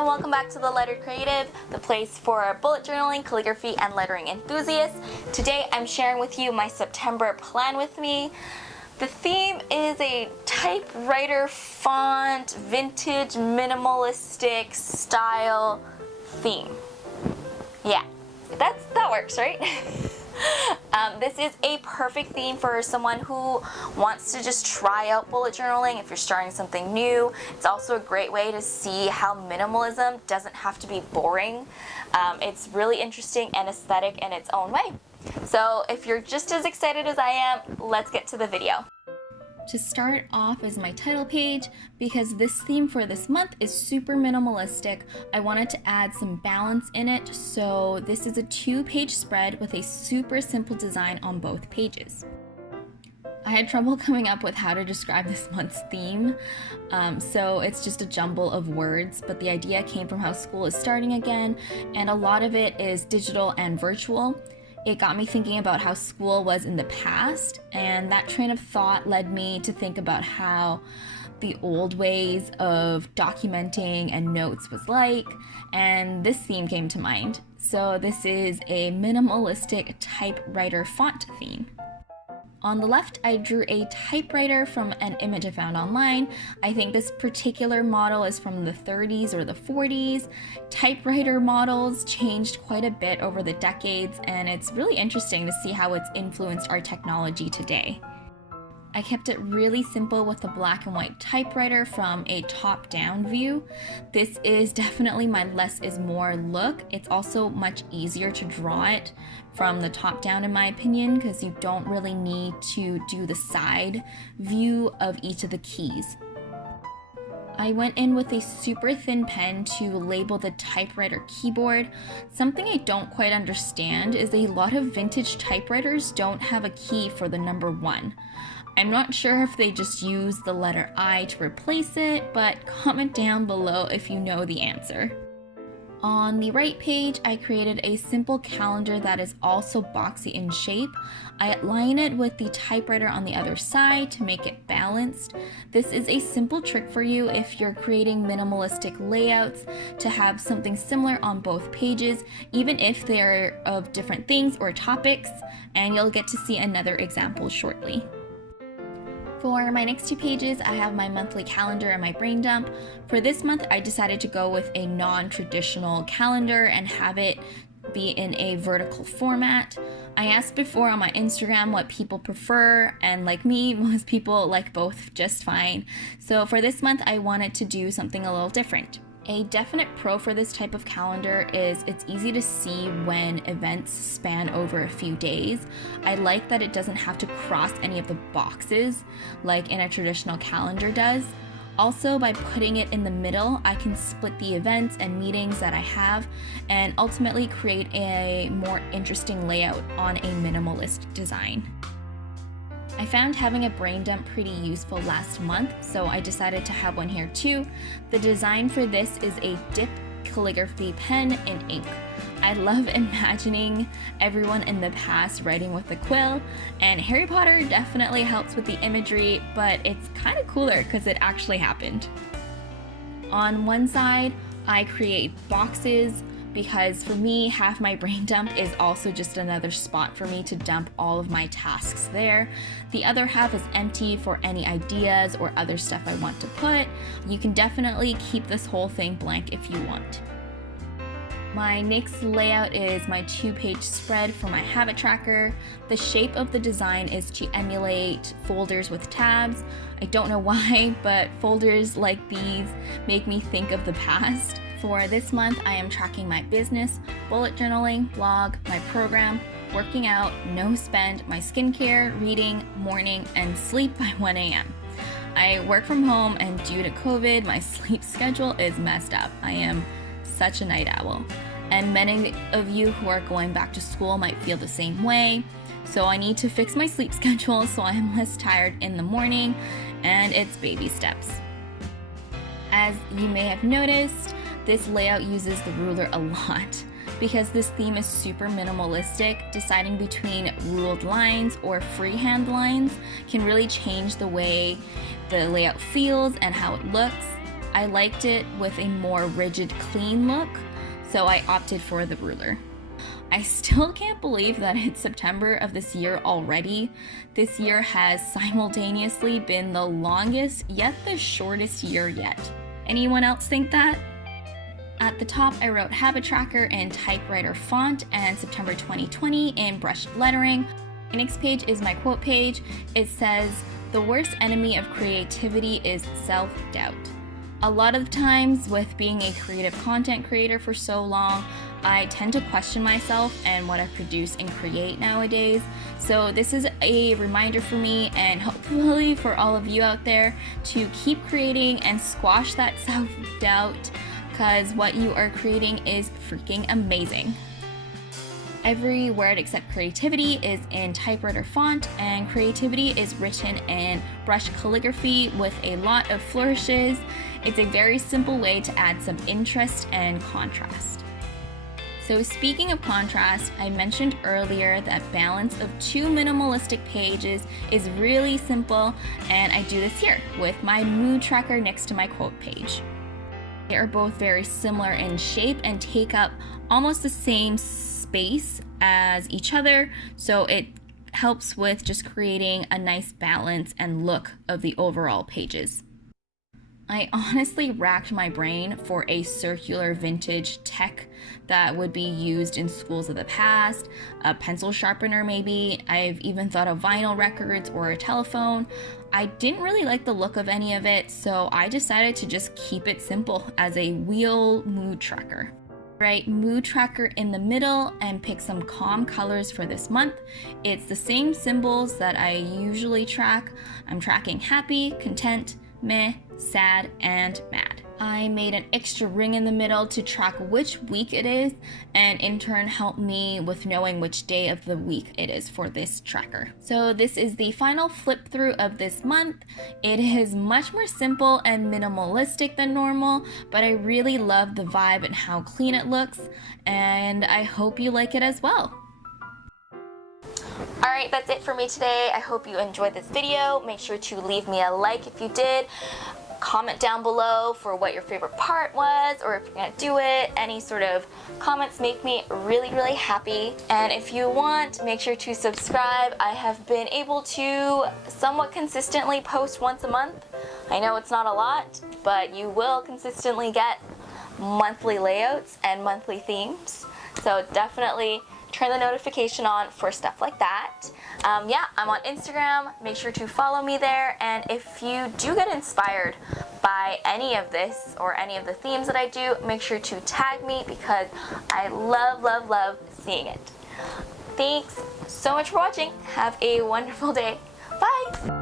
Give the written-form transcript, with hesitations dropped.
and welcome back to The Lettered Creative, the place for bullet journaling, calligraphy, and lettering enthusiasts. Today I'm sharing with you my September plan with me. The theme is a typewriter font, vintage, minimalistic style theme. Yeah, that works, right? This is a perfect theme for someone who wants to just try out bullet journaling if you're starting something new. It's also a great way to see how minimalism doesn't have to be boring. It's really interesting and aesthetic in its own way. So if you're just as excited as I am, let's get to the video. To start off is my title page. Because this theme for this month is super minimalistic, I wanted to add some balance in it, so this is a 2-page spread with a super simple design on both pages. I had trouble coming up with how to describe this month's theme, so it's just a jumble of words, but the idea came from how school is starting again, and a lot of it is digital and virtual. It got me thinking about how school was in the past, and that train of thought led me to think about how the old ways of documenting and notes was like, and this theme came to mind. So this is a minimalistic typewriter font theme. On the left, I drew a typewriter from an image I found online. I think this particular model is from the 30s or the 40s. Typewriter models changed quite a bit over the decades, and it's really interesting to see how it's influenced our technology today. I kept it really simple with the black and white typewriter from a top-down view. This is definitely my less is more look. It's also much easier to draw it from the top down in my opinion, because you don't really need to do the side view of each of the keys. I went in with a super thin pen to label the typewriter keyboard. Something I don't quite understand is a lot of vintage typewriters don't have a key for the number 1. I'm not sure if they just use the letter I to replace it, but comment down below if you know the answer. On the right page, I created a simple calendar that is also boxy in shape. I line it with the typewriter on the other side to make it balanced. This is a simple trick for you if you're creating minimalistic layouts to have something similar on both pages, even if they're of different things or topics, and you'll get to see another example shortly. For my next 2 pages, I have my monthly calendar and my brain dump. For this month, I decided to go with a non-traditional calendar and have it be in a vertical format. I asked before on my Instagram what people prefer, and like me, most people like both just fine. So for this month, I wanted to do something a little different. A definite pro for this type of calendar is it's easy to see when events span over a few days. I like that it doesn't have to cross any of the boxes like in a traditional calendar does. Also, by putting it in the middle, I can split the events and meetings that I have and ultimately create a more interesting layout on a minimalist design. I found having a brain dump pretty useful last month, so I decided to have one here too. The design for this is a dip calligraphy pen in ink. I love imagining everyone in the past writing with a quill, and Harry Potter definitely helps with the imagery, but it's kind of cooler because it actually happened. On one side, I create boxes, because for me, half my brain dump is also just another spot for me to dump all of my tasks there. The other half is empty for any ideas or other stuff I want to put. You can definitely keep this whole thing blank if you want. My next layout is my 2-page spread for my habit tracker. The shape of the design is to emulate folders with tabs. I don't know why, but folders like these make me think of the past. For this month, I am tracking my business, bullet journaling, blog, my program, working out, no spend, my skincare, reading, morning, and sleep by 1 a.m. I work from home, and due to COVID, my sleep schedule is messed up. I am such a night owl. And many of you who are going back to school might feel the same way. So I need to fix my sleep schedule so I am less tired in the morning, and it's baby steps. As you may have noticed, this layout uses the ruler a lot. Because this theme is super minimalistic, deciding between ruled lines or freehand lines can really change the way the layout feels and how it looks. I liked it with a more rigid, clean look, so I opted for the ruler. I still can't believe that it's September of this year already. This year has simultaneously been the longest yet the shortest year yet. Anyone else think that? At the top, I wrote habit tracker in Typewriter font and September 2020 in brushed lettering. The next page is my quote page. It says, "The worst enemy of creativity is self-doubt." A lot of times with being a creative content creator for so long, I tend to question myself and what I produce and create nowadays. So this is a reminder for me and hopefully for all of you out there to keep creating and squash that self-doubt, because what you are creating is freaking amazing. Every word except creativity is in typewriter font, and creativity is written in brush calligraphy with a lot of flourishes. It's a very simple way to add some interest and contrast. So speaking of contrast, I mentioned earlier that balance of two minimalistic pages is really simple, and I do this here with my mood tracker next to my quote page. They are both very similar in shape and take up almost the same space as each other, so it helps with just creating a nice balance and look of the overall pages. I honestly racked my brain for a circular vintage tech that would be used in schools of the past, a pencil sharpener maybe. I've even thought of vinyl records or a telephone. I didn't really like the look of any of it, so I decided to just keep it simple as a wheel mood tracker. Write mood tracker in the middle and pick some calm colors for this month. It's the same symbols that I usually track. I'm tracking happy, content, meh, sad, and mad. I made an extra ring in the middle to track which week it is, and in turn help me with knowing which day of the week it is for this tracker. So this is the final flip through of this month. It is much more simple and minimalistic than normal, but I really love the vibe and how clean it looks, and I hope you like it as well. Alright, that's it for me today. I hope you enjoyed this video. Make sure to leave me a like if you did. Comment down below for what your favorite part was, or if you're gonna do it. Any sort of comments make me really, really happy. And if you want, make sure to subscribe. I have been able to somewhat consistently post once a month. I know it's not a lot, but you will consistently get monthly layouts and monthly themes. So definitely turn the notification on for stuff like that. Yeah, I'm on Instagram. Make sure to follow me there. And if you do get inspired by any of this or any of the themes that I do, make sure to tag me because I love, love, love seeing it. Thanks so much for watching. Have a wonderful day. Bye!